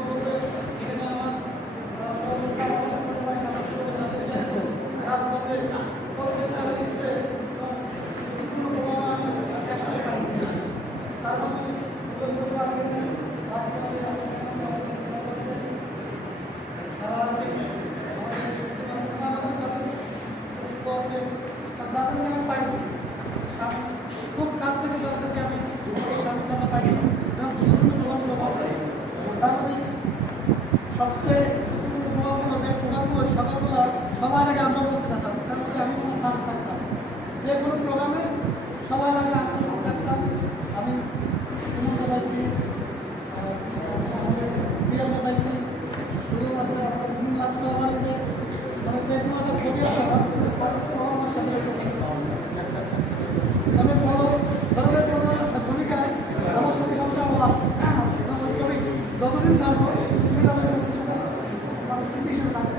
বলতে এখানে সবচেয়ে ছোটো যে প্রোগ্রামগুলো সকালবেলা সবার আগে আমরা উপস্থিত থাকতাম তার মধ্যে আমি কোনো ফার্স্ট থাকতাম যে কোনো প্রোগ্রামে সবার আগে আমি থাকতাম। আমি সুমন্ত পাইছি বিয়াল্লা পাইছি, সুযোগ আছে বিভিন্ন লাগতো আমার যে মানে যে কোনো একটা ছবি আছে আমার সাথে আমার সাথে আমি বড় ধরনের কোনো একটা ভূমিকায় আমার সঙ্গে সঙ্গে আমার আছে আমার ছবি যতদিন ছাড়বো তুমি আমার সঙ্গে সঙ্গে আমার স্মৃতি হিসেবে থাকবে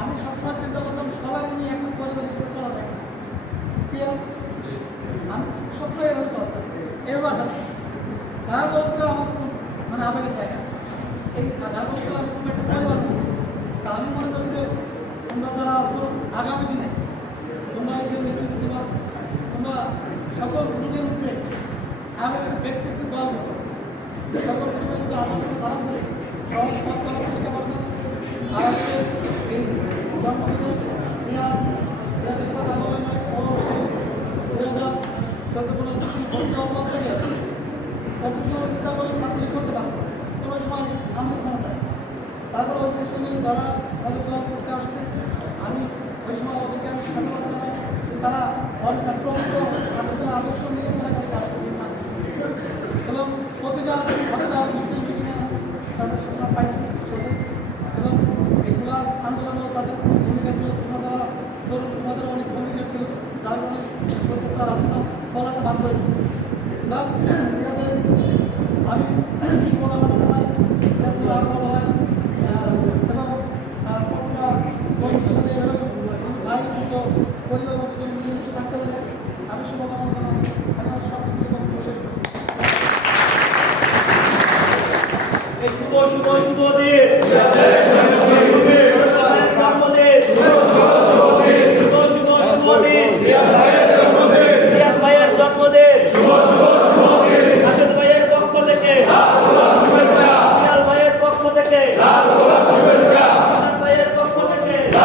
আমি সবসময় চিন্তা করতাম সবাই নিয়ে একটা পরিবারের হিসেবে চলা যায়। আমি সবসময় এরকম চলতাম। এবার ঢাকা কলেজটা আমার মানে আবেগের জায়গা। এই ঢাকা কলেজটা আমি একটা পরিবার করি। তা আমি মনে করি যে তোমরা যারা আছো আগামী দিনে তোমরা এই যে নেতৃত্ব দেবা তোমরা সকল গ্রুপের মধ্যে আমি ব্যক্তিত্ব গল্প সকল গ্রুপের মধ্যে আদর্শ পনেরো পর থেকে কতগুলো ছাত্রলীগ করতে পারব কোনো সময় আমি ক্ষমতায় তারপর ওই সেশনে তারা অনেকজন করতে আসছে আমি ওই সময় ওদেরকে আমি সাধুবাদ জানাই তারা অনেক আক্রমণ আদর্শ নিয়ে তারা করতে আসছে। হয়েছে। আমি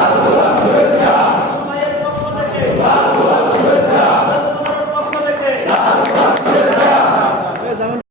Jehová.